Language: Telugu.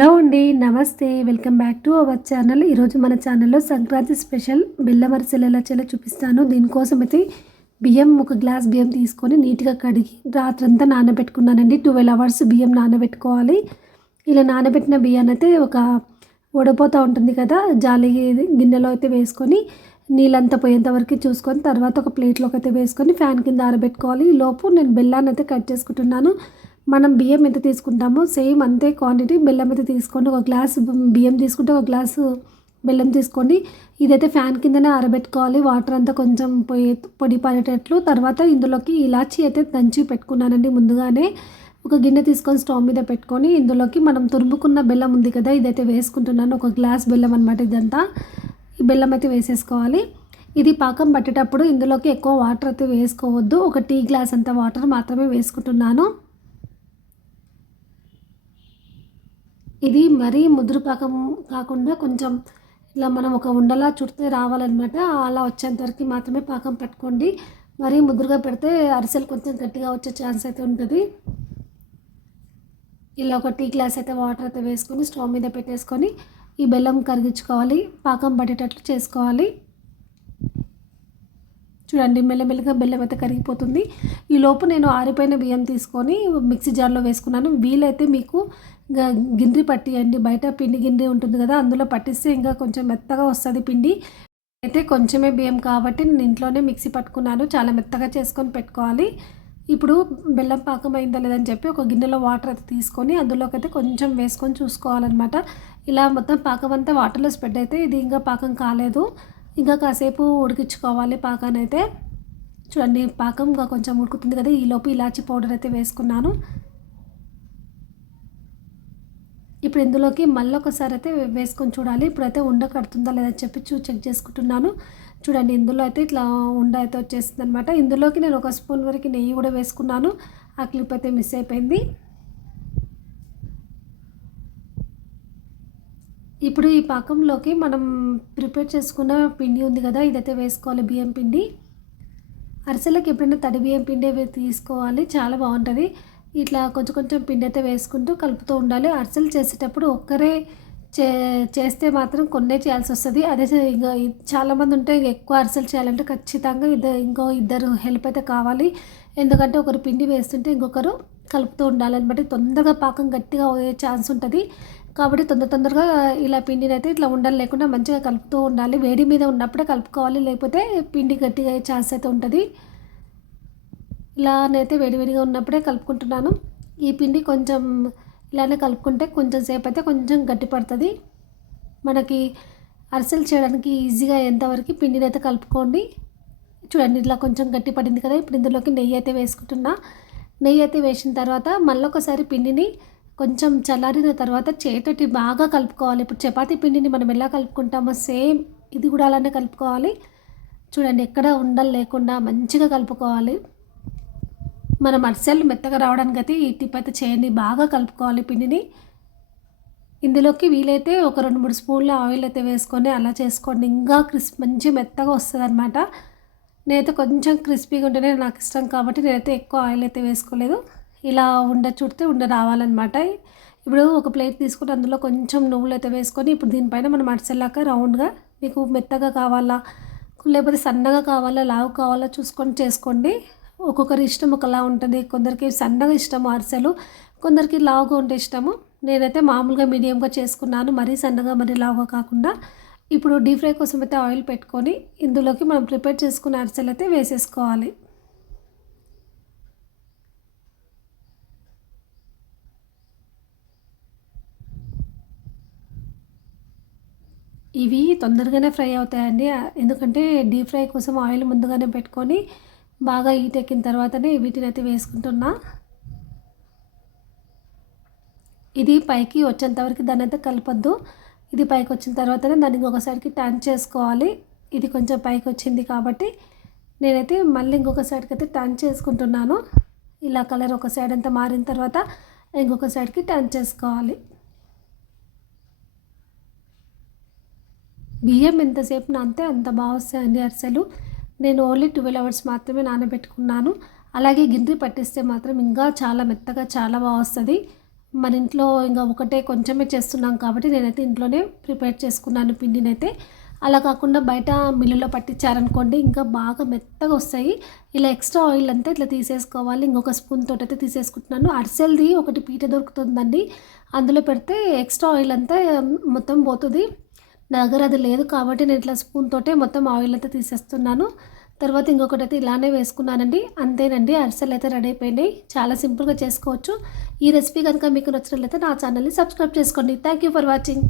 హలో అండి నమస్తే. Welcome back to our channel. ఈరోజు మన ఛానల్లో సంక్రాంతి స్పెషల్ బెల్లం ఎలా చేయాలో చూపిస్తాను. దీనికోసం అయితే బియ్యం ఒక గ్లాస్ బియ్యం తీసుకొని నీట్గా కడిగి రాత్రంతా నానబెట్టుకున్నానండి. ట్వెల్వ్ అవర్స్ బియ్యం నానబెట్టుకోవాలి. ఇలా నానబెట్టిన బియ్యాన్ని అయితే ఒక ఓడిపోతూ ఉంటుంది కదా జాలి గిన్నెలో అయితే వేసుకొని నీళ్ళంతా పోయేంత వరకు చూసుకొని తర్వాత ఒక ప్లేట్లోకి అయితే వేసుకొని ఫ్యాన్ కింద ఆరబెట్టుకోవాలి. ఈ లోపు నేను బెల్లాన్ని అయితే కట్ చేసుకుంటున్నాను. మనం బియ్యం ఎంత తీసుకుంటామో సేమ్ అంతే క్వాంటిటీ బెల్లం అయితే తీసుకోండి ఒక గ్లాస్ బియ్యం తీసుకుంటే ఒక గ్లాసు బెల్లం తీసుకోండి ఇదైతే ఫ్యాన్ కిందనే ఆరబెట్టుకోవాలి. వాటర్ అంతా కొంచెం పొయ్యి పొడి పడేటట్లు. తర్వాత ఇందులోకి ఇలాచి అయితే దంచి పెట్టుకున్నానండి ముందుగానే. ఒక గిన్నె తీసుకొని స్టవ్ మీద పెట్టుకొని ఇందులోకి మనం తురుముకున్న బెల్లం ఉంది కదా ఇదైతే వేసుకుంటున్నాను. ఒక గ్లాస్ బెల్లం అనమాట ఇదంతా. ఈ బెల్లం అయితే వేసేసుకోవాలి. ఇది పాకం పట్టేటప్పుడు ఇందులోకి ఎక్కువ వాటర్ అయితే వేసుకోవద్దు. ఒక టీ గ్లాస్ అంత వాటర్ మాత్రమే వేసుకుంటున్నాను. ఇది మరీ ముదురు పాకం కాకుండా కొంచెం ఇలా మనం ఒక ఉండలా చుడితే రావాలన్నమాట. అలా వచ్చేంతవరకు మాత్రమే పాకం పెట్టుకోండి. మరీ ముదురుగా పెడితే అరిసెలు కొంచెం గట్టిగా వచ్చే ఛాన్స్ అయితే ఉంటుంది. ఇలా ఒక టీ గ్లాస్ అయితే వాటర్ అయితే వేసుకొని స్టవ్ మీద పెట్టేసుకొని ఈ బెల్లం కరిగించుకోవాలి. పాకం పడేటట్లు చేసుకోవాలి. చూడండి మెల్లమెల్లగా బెల్లం అయితే కరిగిపోతుంది. ఈ లోపు నేను ఆరిపోయిన బియ్యం తీసుకొని మిక్సీ జార్లో వేసుకున్నాను. వీలైతే మీకు గిండ్రి పట్టియండి. బయట పిండి గిండ్రి ఉంటుంది కదా అందులో పట్టిస్తే ఇంకా కొంచెం మెత్తగా వస్తుంది పిండి. అయితే కొంచెమే బియ్యం కాబట్టి నేను ఇంట్లోనే మిక్సీ పట్టుకున్నాను. చాలా మెత్తగా చేసుకొని పెట్టుకోవాలి. ఇప్పుడు బెల్లం పాకం అయిందా లేదని చెప్పి ఒక గిన్నెలో వాటర్ అయితే తీసుకొని అందులోకి అయితే కొంచెం వేసుకొని చూసుకోవాలన్నమాట. ఇలా మొత్తం పాకం అంతా వాటర్లో స్ప్రెడ్ అయితే ఇది ఇంకా పాకం కాలేదు. ఇంకా కాసేపు ఉడికించుకోవాలి పాకాన్ని అయితే చూడండి పాకం ఇంకా కొంచెం ఉడుకుతుంది కదా ఈలోపు ఇలాచి పౌడర్ అయితే వేసుకున్నాను. ఇప్పుడు ఇందులోకి మళ్ళీ ఒకసారి అయితే వేసుకొని చూడాలి. ఇప్పుడైతే ఉండ కడుతుందా లేదా చెప్పి చూ చెక్ చేసుకుంటున్నాను. చూడండి ఇందులో అయితే ఇట్లా ఉండ అయితే వచ్చేసింది అనమాట ఇందులోకి నేను ఒక స్పూన్ వరకు నెయ్యి కూడా వేసుకున్నాను. ఆ క్లిప్ అయితే మిస్ అయిపోయింది. ఇప్పుడు ఈ పాకంలోకి మనం ప్రిపేర్ చేసుకున్న పిండి ఉంది కదా ఇదైతే వేసుకోవాలి బియ్యం పిండి. అరిసెలకు ఎప్పుడైనా తడి బియ్యం పిండి తీసుకోవాలి చాలా బాగుంటుంది. ఇట్లా కొంచెం కొంచెం పిండి అయితే వేసుకుంటూ కలుపుతూ ఉండాలి. అరిసెలు చేసేటప్పుడు ఒక్కరే చే చేస్తే మాత్రం కొన్నే చేయాల్సి వస్తుంది. అదే ఇంకా చాలామంది ఉంటే ఎక్కువ అరిసెలు చేయాలంటే ఖచ్చితంగా ఇద్దరు ఇంకో ఇద్దరు హెల్ప్ అయితే కావాలి. ఎందుకంటే ఒకరు పిండి వేస్తుంటే ఇంకొకరు కలుపుతూ ఉండాలి. బట్టి తొందరగా పాకం గట్టిగా అయ్యే ఛాన్స్ ఉంటుంది. కాబట్టి తొందర తొందరగా ఇలా పిండిని అయితే ఇట్లా ఉండాలి లేకుండా మంచిగా కలుపుతూ ఉండాలి. వేడి మీద ఉన్నప్పుడే కలుపుకోవాలి. లేకపోతే పిండి గట్టిగా అయ్యే ఛాన్స్ అయితే ఉంటుంది. ఇలానైతే వేడివేడిగా ఉన్నప్పుడే కలుపుకుంటున్నాను. ఈ పిండి కొంచెం ఇలానే కలుపుకుంటే కొంచెం సేపు అయితే కొంచెం గట్టి పడుతుంది. మనకి అరిసెలు చేయడానికి ఈజీగా ఎంతవరకు పిండిని అయితే కలుపుకోండి. చూడండి ఇట్లా కొంచెం గట్టి పడింది కదా. ఇప్పుడు ఇందులోకి నెయ్యి అయితే వేసుకుంటున్నా. నెయ్యి అయితే వేసిన తర్వాత మళ్ళీ ఒకసారి పిండిని కొంచెం చల్లారిన తర్వాత చేతోటి బాగా కలుపుకోవాలి. ఇప్పుడు చపాతీ పిండిని మనం ఎలా కలుపుకుంటామో సేమ్ ఇది కూడా అలానే కలుపుకోవాలి. చూడండి ఎక్కడ ఉండలు లేకుండా మంచిగా కలుపుకోవాలి. మనం అరిసెలు మెత్తగా రావడానికి అయితే ఈ టిప్ అయితే చేయండి. బాగా కలుపుకోవాలి పిండిని. ఇందులోకి వీలైతే ఒక రెండు మూడు స్పూన్ల ఆయిల్ అయితే వేసుకొని అలా చేసుకోండి. ఇంకా క్రిస్ప్ మంచి మెత్తగా వస్తుంది అనమాట నేనైతే కొంచెం క్రిస్పీగా ఉంటేనే నాకు ఇష్టం కాబట్టి నేనైతే ఎక్కువ ఆయిల్ అయితే వేసుకోలేదు. ఇలా ఉండ చుడితే ఉండ రావాలన్నమాట. ఇప్పుడు ఒక ప్లేట్ తీసుకుని అందులో కొంచెం నువ్వులు అయితే వేసుకొని ఇప్పుడు దీనిపైన మనం అరిసెల్లాక రౌండ్గా మీకు మెత్తగా కావాలా లేకపోతే సన్నగా కావాలా లావు కావాలా చూసుకొని చేసుకోండి. ఒక్కొక్కరి ఇష్టం ఒకలా ఉంటుంది. కొందరికి సన్నగా ఇష్టము అరిసెలు కొందరికి లావుగా ఉంటే ఇష్టము. నేనైతే మామూలుగా మీడియంగా చేసుకున్నాను మరీ సన్నగా మరీ లావుగా కాకుండా. ఇప్పుడు డీప్ ఫ్రై కోసం అయితే ఆయిల్ పెట్టుకొని ఇందులోకి మనం ప్రిపేర్ చేసుకున్న అరిసెలు అయితే వేసేసుకోవాలి. ఇవి తొందరగానే ఫ్రై అవుతాయండి. ఎందుకంటే డీప్ ఫ్రై కోసం ఆయిల్ ముందుగానే పెట్టుకొని బాగా హీట్ ఎక్కిన తర్వాతనే వీటిని అయితే వేసుకుంటున్నా. ఇది పైకి వచ్చేంతవరకు దాన్ని అయితే కలపద్దు. ఇది పైకి వచ్చిన తర్వాతనే దాన్ని ఇంకొక సైడ్కి టర్న్ చేసుకోవాలి. ఇది కొంచెం పైకి వచ్చింది కాబట్టి నేనైతే మళ్ళీ ఇంకొక సైడ్కి అయితే టర్న్ చేసుకుంటున్నాను. ఇలా కలర్ ఒక సైడ్ అంతా మారిన తర్వాత ఇంకొక సైడ్కి టర్న్ చేసుకోవాలి. బియ్యం ఎంతసేపు నానితే అంత బాగా వస్తాయండి అరిసెలు. నేను ఓన్లీ ట్వెల్వ్ అవర్స్ మాత్రమే నానబెట్టుకున్నాను. అలాగే గిన్నె పట్టిస్తే మాత్రం ఇంకా చాలా మెత్తగా చాలా బాగా వస్తుంది మన ఇంట్లో ఇంకా ఒకటే కొంచెమే చేస్తున్నాం కాబట్టి నేనైతే ఇంట్లోనే ప్రిపేర్ చేసుకున్నాను పిండినైతే. అలా కాకుండా బయట మిల్లులో పట్టించారనుకోండి ఇంకా బాగా మెత్తగా వస్తాయి. ఇలా ఎక్స్ట్రా ఆయిల్ అంతా ఇట్లా తీసేసుకోవాలి. ఇంకొక స్పూన్ తోటి అయితే తీసేసుకుంటున్నాను. అరిసెల్ది ఒకటి పీట దొరుకుతుందండి. అందులో పెడితే ఎక్స్ట్రా ఆయిల్ అంతా మొత్తం పోతుంది. నా దగ్గర అది లేదు కాబట్టి నేను ఇట్లా స్పూన్ తోటే మొత్తం ఆయిల్ అయితే తీసేస్తున్నాను. తర్వాత ఇంకొకటి అయితే ఇలానే వేసుకున్నానండి. అంతేనండి అరిసెలు అయితే రెడీ అయిపోయినాయి. చాలా సింపుల్గా చేసుకోవచ్చు. ఈ రెసిపీ కనుక మీకు నచ్చినట్లయితే నా ఛానల్ని సబ్స్క్రైబ్ చేసుకోండి. Thank you for watching.